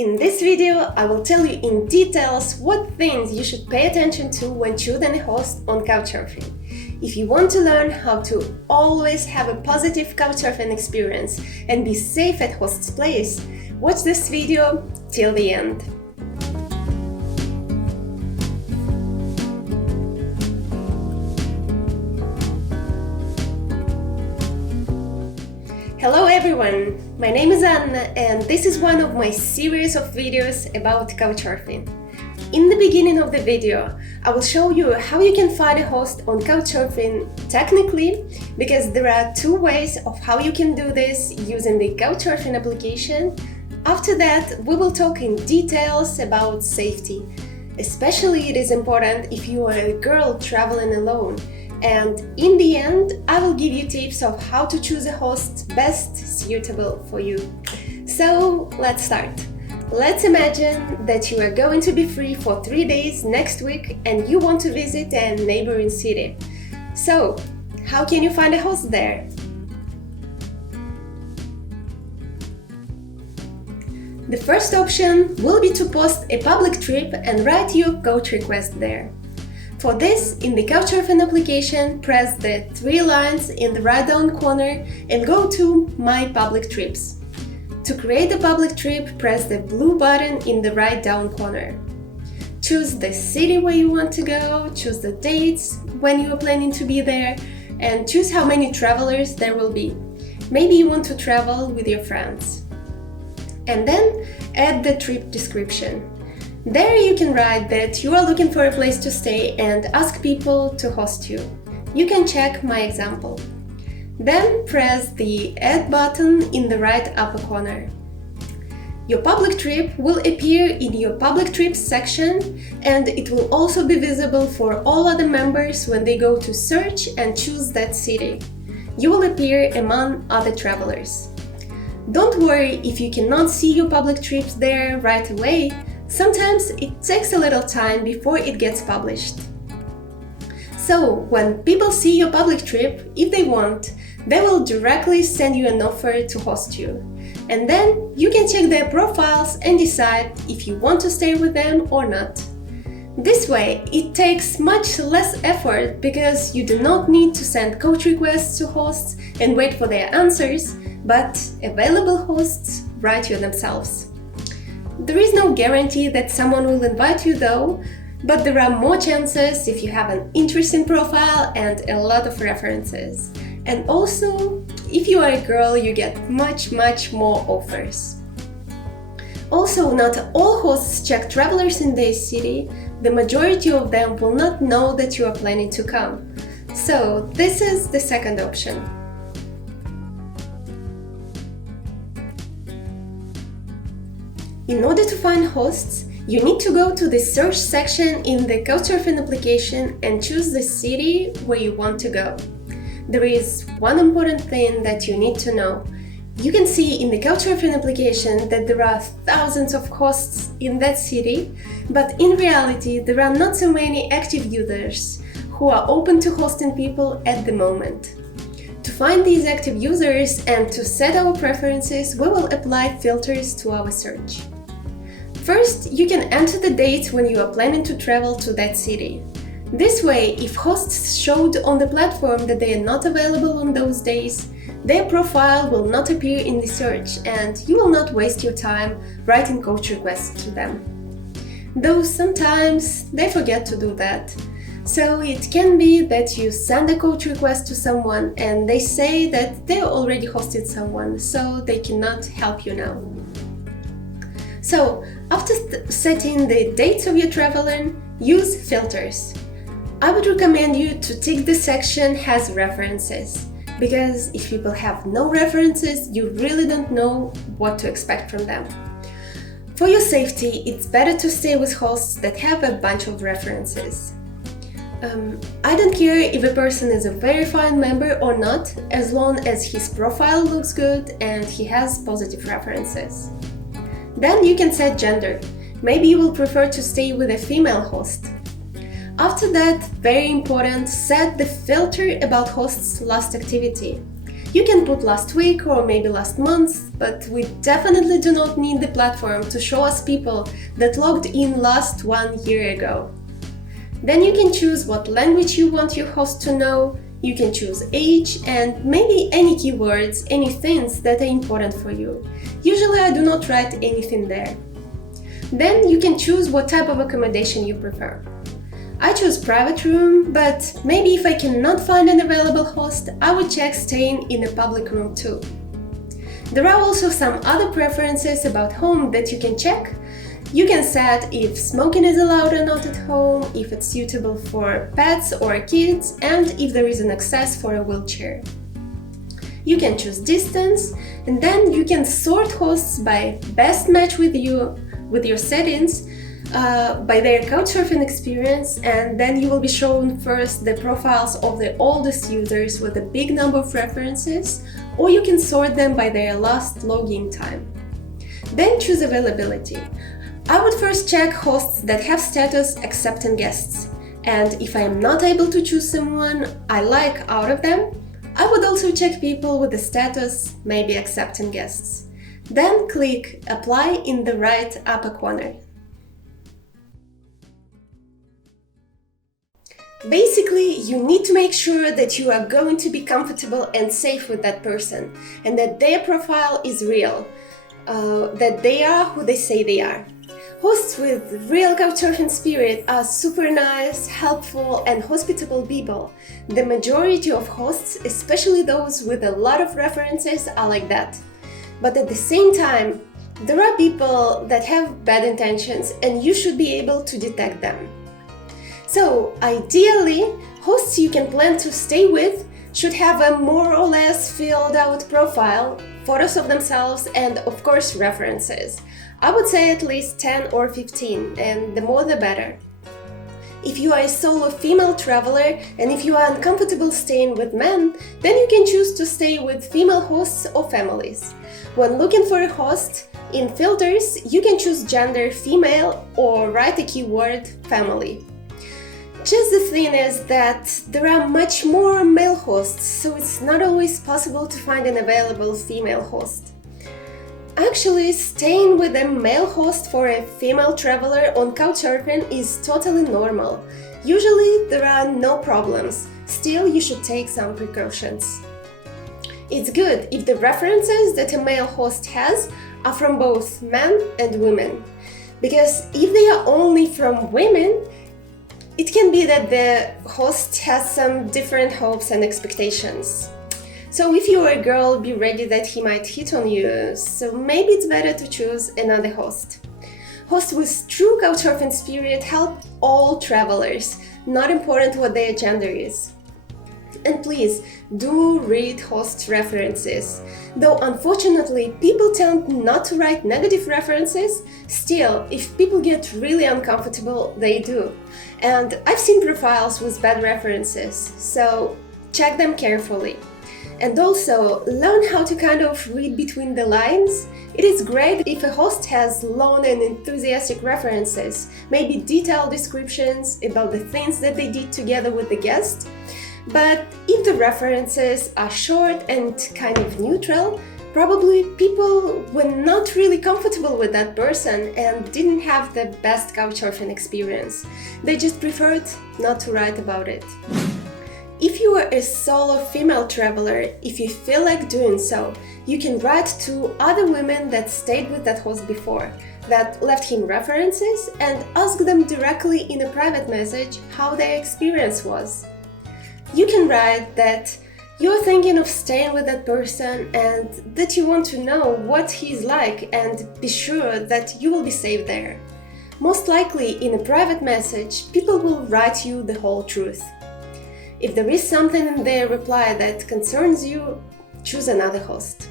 In this video, I will tell you in details what things you should pay attention to when choosing a host on Couchsurfing. If you want to learn how to always have a positive Couchsurfing experience and be safe at host's place, watch this video till the end. Hello everyone, my name is Anna and this is one of my series of videos about Couchsurfing. In the beginning of the video, I will show you how you can find a host on Couchsurfing technically, because there are two ways of how you can do this using the Couchsurfing application. After that, we will talk in details about safety. Especially it is important if you are a girl traveling alone. And in the end, I will give you tips of how to choose a host best suitable for you. So let's start. Let's imagine that you are going to be free for 3 days next week and you want to visit a neighboring city. So, how can you find a host there? The first option will be to post a public trip and write your coach request there. For this, in the Couchsurfing application, press the 3 lines in the right down corner and go to My Public Trips. To create a public trip, press the blue button in the right down corner. Choose the city where you want to go, choose the dates when you are planning to be there, and choose how many travelers there will be. Maybe you want to travel with your friends. And then add the trip description. There you can write that you are looking for a place to stay and ask people to host you. You can check my example. Then press the Add button in the right upper corner. Your public trip will appear in your public trips section, and it will also be visible for all other members when they go to search and choose that city. You will appear among other travelers. Don't worry if you cannot see your public trips there right away. Sometimes it takes a little time before it gets published. So, when people see your public trip, if they want, they will directly send you an offer to host you. And then you can check their profiles and decide if you want to stay with them or not. This way, it takes much less effort because you do not need to send coach requests to hosts and wait for their answers, but available hosts write you themselves. There is no guarantee that someone will invite you though, but there are more chances if you have an interesting profile and a lot of references. And also, if you are a girl, you get much more offers. Also, not all hosts check travelers in their city. The majority of them will not know that you are planning to come. So, this is the second option. In order to find hosts, you need to go to the search section in the Couchsurfing application and choose the city where you want to go. There is one important thing that you need to know. You can see in the Couchsurfing application that there are thousands of hosts in that city, but in reality there are not so many active users who are open to hosting people at the moment. To find these active users and to set our preferences, we will apply filters to our search. First, you can enter the dates when you are planning to travel to that city. This way, if hosts showed on the platform that they are not available on those days, their profile will not appear in the search and you will not waste your time writing coach requests to them. Though sometimes they forget to do that. So it can be that you send a coach request to someone and they say that they already hosted someone, so they cannot help you now. So, after setting the dates of your traveling, use filters. I would recommend you to tick the section has references, because if people have no references, you really don't know what to expect from them. For your safety, it's better to stay with hosts that have a bunch of references. I don't care if a person is a verified member or not, as long as his profile looks good and he has positive references. Then you can set gender. Maybe you will prefer to stay with a female host. After that, very important, set the filter about host's last activity. You can put last week or maybe last month, but we definitely do not need the platform to show us people that logged in last 1 year ago. Then you can choose what language you want your host to know, you can choose age and maybe any keywords, any things that are important for you. Usually I do not write anything there. Then you can choose what type of accommodation you prefer. I choose private room, but maybe if I cannot find an available host, I would check staying in a public room too. There are also some other preferences about home that you can check. You can set if smoking is allowed or not at home, if it's suitable for pets or kids, and if there is an access for a wheelchair. You can choose distance, and then you can sort hosts by best match with you, with your settings, by their Couchsurfing experience, and then you will be shown first the profiles of the oldest users with a big number of references, or you can sort them by their last login time. Then choose availability. I would first check hosts that have status accepting guests, and if I am not able to choose someone I like out of them, I would also check people with the status maybe accepting guests. Then click Apply in the right upper corner. Basically, you need to make sure that you are going to be comfortable and safe with that person, and that their profile is real, that they are who they say they are. Hosts with real Couchsurfing spirit are super nice, helpful and hospitable people. The majority of hosts, especially those with a lot of references, are like that. But at the same time, there are people that have bad intentions and you should be able to detect them. So, ideally, hosts you can plan to stay with should have a more or less filled out profile, photos of themselves and of course references. I would say at least 10 or 15, and the more the better. If you are a solo female traveler and if you are uncomfortable staying with men, then you can choose to stay with female hosts or families. When looking for a host, in filters you can choose gender female or write a keyword family. Just the thing is that there are much more male hosts, so it's not always possible to find an available female host. Actually, staying with a male host for a female traveler on Couchsurfing is totally normal. Usually there are no problems, still you should take some precautions. It's good if the references that a male host has are from both men and women, because if they are only from women, it can be that the host has some different hopes and expectations. So if you are a girl, be ready that he might hit on you, so maybe it's better to choose another host. Hosts with true Couchsurfing spirit help all travelers, not important what their gender is. And please, do read host references. Though unfortunately, people tend not to write negative references, still, if people get really uncomfortable, they do. And I've seen profiles with bad references, so check them carefully. And also, learn how to kind of read between the lines. It is great if a host has long and enthusiastic references, maybe detailed descriptions about the things that they did together with the guest. But if the references are short and kind of neutral, probably people were not really comfortable with that person and didn't have the best Couchsurfing experience. They just preferred not to write about it. If you are a solo female traveler, if you feel like doing so, you can write to other women that stayed with that host before, that left him references, and ask them directly in a private message how their experience was. You can write that you're thinking of staying with that person and that you want to know what he's like and be sure that you will be safe there. Most likely, in a private message, people will write you the whole truth. If there is something in their reply that concerns you, choose another host.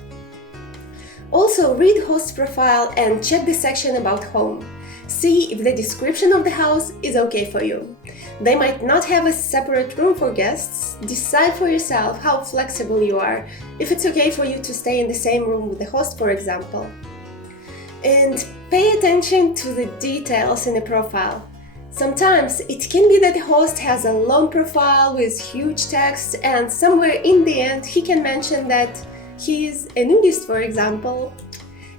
Also, read host profile and check the section about home. See if the description of the house is okay for you. They might not have a separate room for guests. Decide for yourself how flexible you are, if it's okay for you to stay in the same room with the host, for example. And pay attention to the details in the profile. Sometimes it can be that the host has a long profile with huge text, and somewhere in the end he can mention that he's a nudist, for example,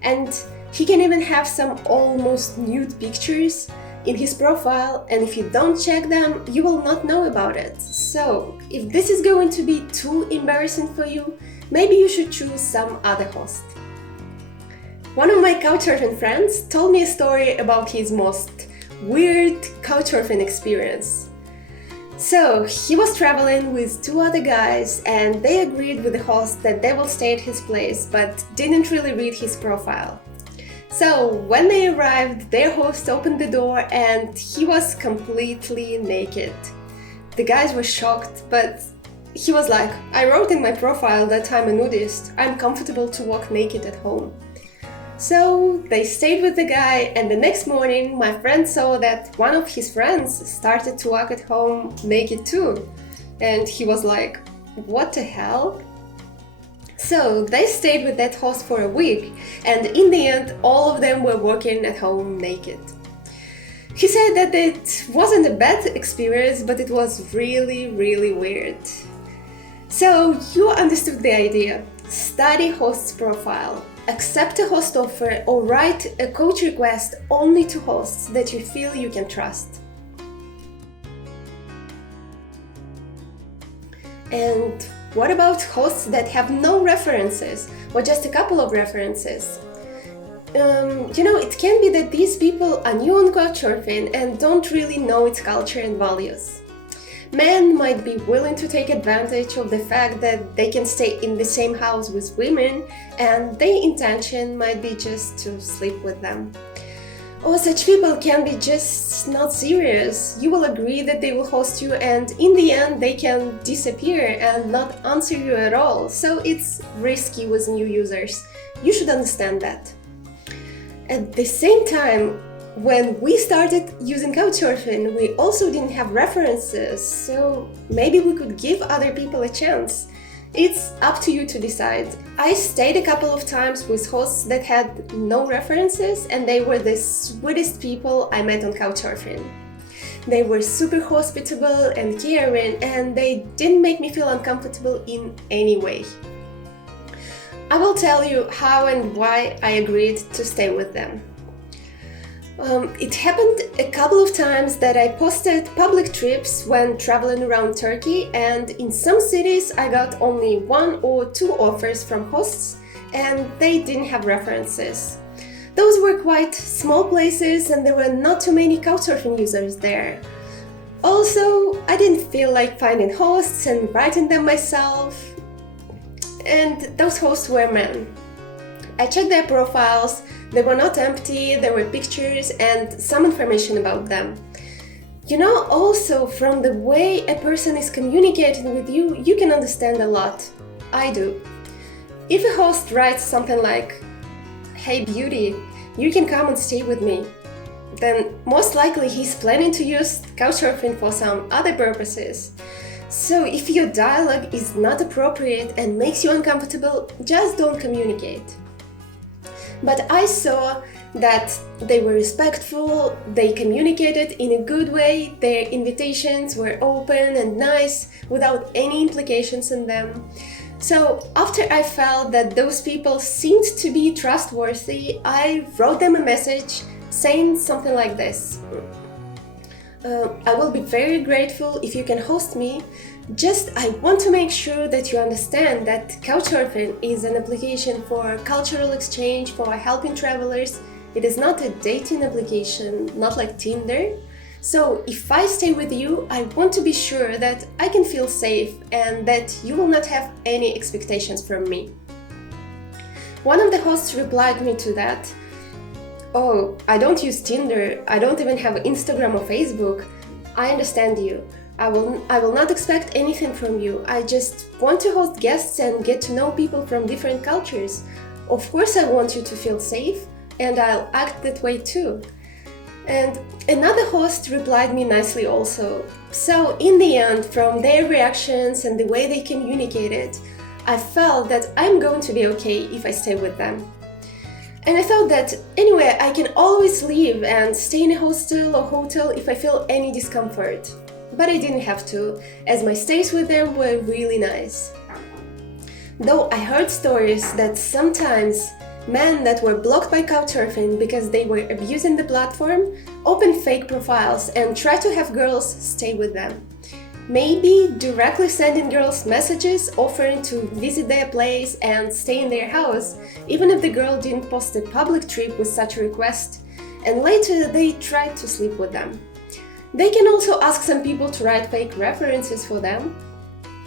and he can even have some almost nude pictures in his profile, and if you don't check them, you will not know about it. So, if this is going to be too embarrassing for you, maybe you should choose some other host. One of my Couchsurfing friends told me a story about his most weird Couchsurfing experience. So, he was traveling with two other guys and they agreed with the host that they will stay at his place, but didn't really read his profile. So, when they arrived, their host opened the door and he was completely naked. The guys were shocked, but he was like, I wrote in my profile that I'm a nudist, I'm comfortable to walk naked at home. So they stayed with the guy, and the next morning my friend saw that one of his friends started to walk at home naked too. And he was like, what the hell? So they stayed with that host for a week, and in the end all of them were walking at home naked. He said that it wasn't a bad experience, but it was really weird. So you understood the idea. Study host's profile, accept a host offer, or write a coach request only to hosts that you feel you can trust. And what about hosts that have no references, or just a couple of references? It can be that these people are new on Couchsurfing and don't really know its culture and values. Men might be willing to take advantage of the fact that they can stay in the same house with women, and their intention might be just to sleep with them. Or such people can be just not serious. You will agree that they will host you, and in the end they can disappear and not answer you at all. So it's risky with new users. You should understand that. At the same time, when we started using Couchsurfing, we also didn't have references, so maybe we could give other people a chance. It's up to you to decide. I stayed a couple of times with hosts that had no references, and they were the sweetest people I met on Couchsurfing. They were super hospitable and caring, and they didn't make me feel uncomfortable in any way. I will tell you how and why I agreed to stay with them. It happened a couple of times that I posted public trips when traveling around Turkey, and in some cities I got only 1 or 2 offers from hosts and they didn't have references. Those were quite small places and there were not too many Couchsurfing users there. Also, I didn't feel like finding hosts and writing them myself, and those hosts were men. I checked their profiles. They were not empty, there were pictures and some information about them. Also from the way a person is communicating with you, you can understand a lot. I do. If a host writes something like, "Hey beauty, you can come and stay with me," then most likely he's planning to use Couchsurfing for some other purposes. So if your dialogue is not appropriate and makes you uncomfortable, just don't communicate. But I saw that they were respectful, they communicated in a good way, their invitations were open and nice, without any implications in them. So after I felt that those people seemed to be trustworthy, I wrote them a message saying something like this. I will be very grateful if you can host me. Just I want to make sure that you understand that Couchsurfing is an application for cultural exchange, for helping travelers. It is not a dating application, not like Tinder. So if I stay with you, I want to be sure that I can feel safe and that you will not have any expectations from me. One of the hosts replied me to that. "Oh, I don't use Tinder, I don't even have Instagram or Facebook. I understand you. I will not expect anything from you. I just want to host guests and get to know people from different cultures. Of course I want you to feel safe, and I'll act that way too." And another host replied me nicely also. So in the end, from their reactions and the way they communicated, I felt that I'm going to be okay if I stay with them. And I thought that anyway, I can always leave and stay in a hostel or hotel if I feel any discomfort. But I didn't have to, as my stays with them were really nice. Though I heard stories that sometimes men that were blocked by Couchsurfing because they were abusing the platform open fake profiles and try to have girls stay with them. Maybe directly sending girls messages offering to visit their place and stay in their house, even if the girl didn't post a public trip with such a request, and later they tried to sleep with them. They can also ask some people to write fake references for them,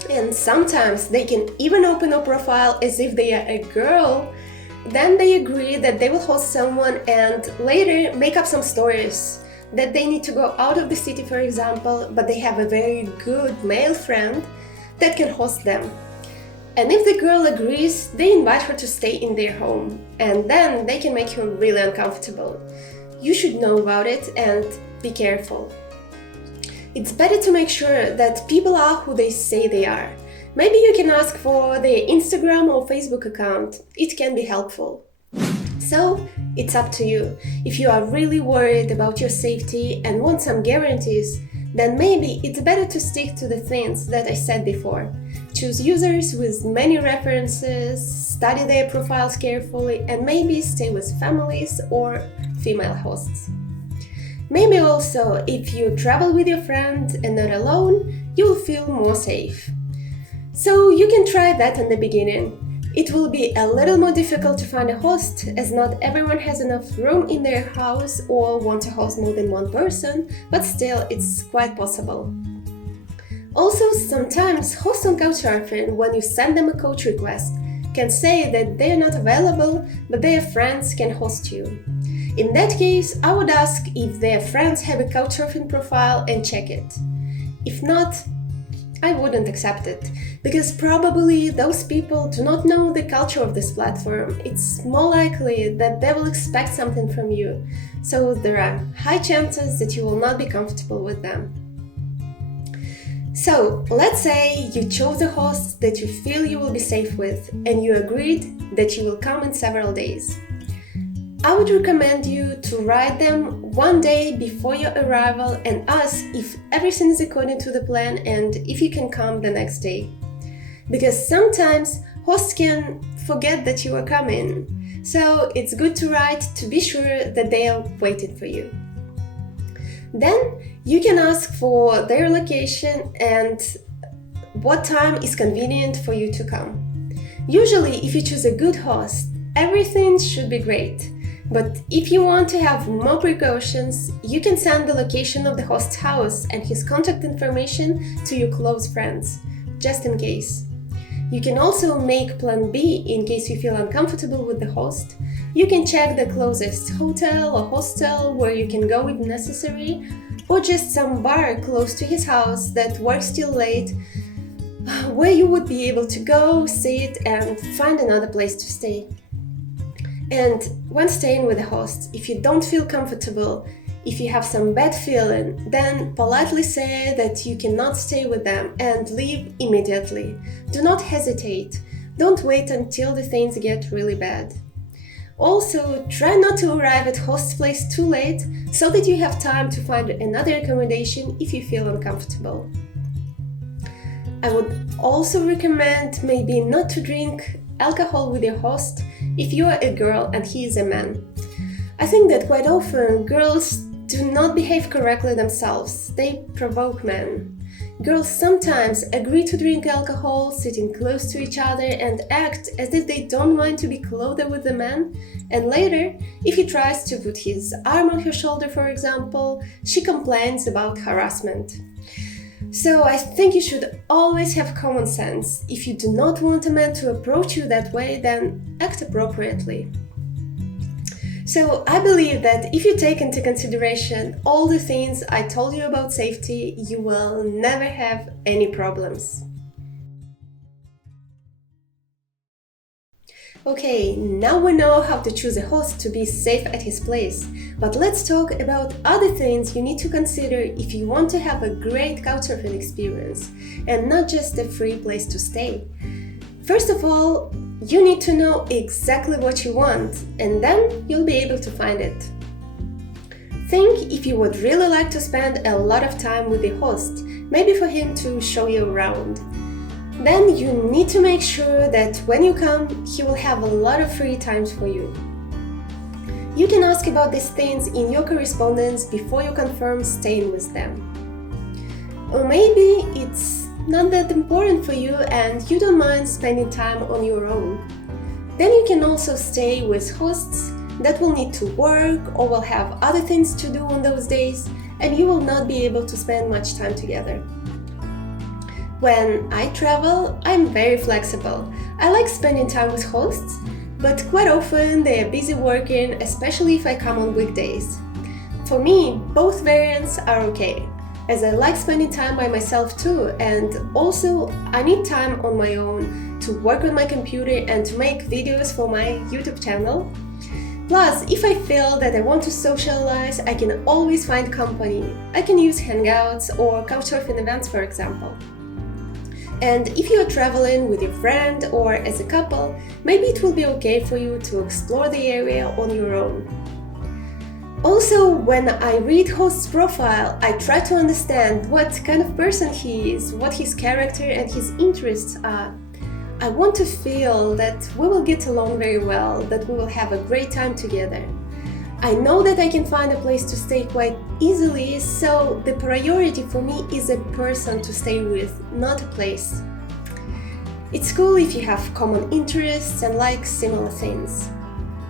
and sometimes they can even open a profile as if they are a girl. Then they agree that they will host someone and later make up some stories that they need to go out of the city, for example, but they have a very good male friend that can host them. And if the girl agrees, they invite her to stay in their home, and then they can make her really uncomfortable. You should know about it and be careful. It's better to make sure that people are who they say they are. Maybe you can ask for their Instagram or Facebook account. It can be helpful. So, it's up to you. If you are really worried about your safety and want some guarantees, then maybe it's better to stick to the things that I said before. Choose users with many references, study their profiles carefully, and maybe stay with families or female hosts. Maybe also, if you travel with your friend and not alone, you will feel more safe. So you can try that in the beginning. It will be a little more difficult to find a host, as not everyone has enough room in their house or want to host more than one person, but still it's quite possible. Also, sometimes hosts on Couchsurfing, when you send them a coach request, can say that they are not available, but their friends can host you. In that case, I would ask if their friends have a Couchsurfing profile and check it. If not, I wouldn't accept it, because probably those people do not know the culture of this platform. It's more likely that they will expect something from you, so there are high chances that you will not be comfortable with them. So, let's say you chose a host that you feel you will be safe with, and you agreed that you will come in several days. I would recommend you to write them one day before your arrival and ask if everything is according to the plan and if you can come the next day. Because sometimes hosts can forget that you are coming, so it's good to write to be sure that they are waiting for you. Then you can ask for their location and what time is convenient for you to come. Usually, if you choose a good host, everything should be great. But if you want to have more precautions, you can send the location of the host's house and his contact information to your close friends, just in case. You can also make plan B in case you feel uncomfortable with the host. You can check the closest hotel or hostel where you can go if necessary, or just some bar close to his house that works till late, where you would be able to go, sit, and find another place to stay. And when staying with a host, if you don't feel comfortable, if you have some bad feeling, then politely say that you cannot stay with them and leave immediately. Do not hesitate. Don't wait until the things get really bad. Also, try not to arrive at host's place too late so that you have time to find another accommodation if you feel uncomfortable. I would also recommend maybe not to drink alcohol with your host if you are a girl and he is a man. I think that quite often girls do not behave correctly themselves. They provoke men. Girls sometimes agree to drink alcohol, sitting close to each other, and act as if they don't mind to be closer with the man, and later, if he tries to put his arm on her shoulder, for example, she complains about harassment. So I think you should always have common sense. If you do not want a man to approach you that way, then act appropriately. So I believe that if you take into consideration all the things I told you about safety, you will never have any problems. Okay, now we know how to choose a host to be safe at his place, but let's talk about other things you need to consider if you want to have a great Couchsurfing experience and not just a free place to stay. First of all, You need to know exactly what you want, and then you'll be able to find it. Think if you would really like to spend a lot of time with the host, maybe for him to show you around. Then you need to make sure that when you come, he will have a lot of free times for you. You can ask about these things in your correspondence before you confirm staying with them. Or maybe it's not that important for you and you don't mind spending time on your own. Then you can also stay with hosts that will need to work or will have other things to do on those days, and you will not be able to spend much time together. When I travel, I'm very flexible. I like spending time with hosts, but quite often they are busy working, especially if I come on weekdays. For me, both variants are okay, as I like spending time by myself too, and also I need time on my own to work on my computer and to make videos for my YouTube channel. Plus, if I feel that I want to socialize, I can always find company. I can use Hangouts or Couchsurfing events, for example. And if you are traveling with your friend or as a couple, maybe it will be okay for you to explore the area on your own. Also, when I read host's profile, I try to understand what kind of person he is, what his character and his interests are. I want to feel that we will get along very well, that we will have a great time together. I know that I can find a place to stay quite easily, so the priority for me is a person to stay with, not a place. It's cool if you have common interests and like similar things.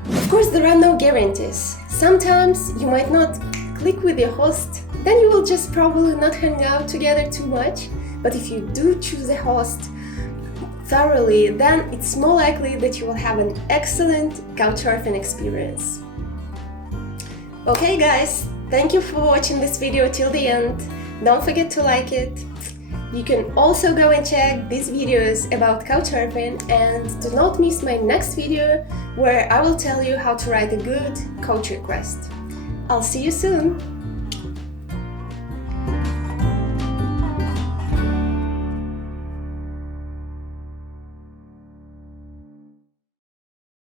Of course, there are no guarantees. Sometimes you might not click with your host, then you will just probably not hang out together too much. But if you do choose a host thoroughly, then it's more likely that you will have an excellent Couchsurfing experience. Okay guys, thank you for watching this video till the end. Don't forget to like it. You can also go and check these videos about Couchsurfing, and do not miss my next video where I will tell you how to write a good coach request. I'll see you soon!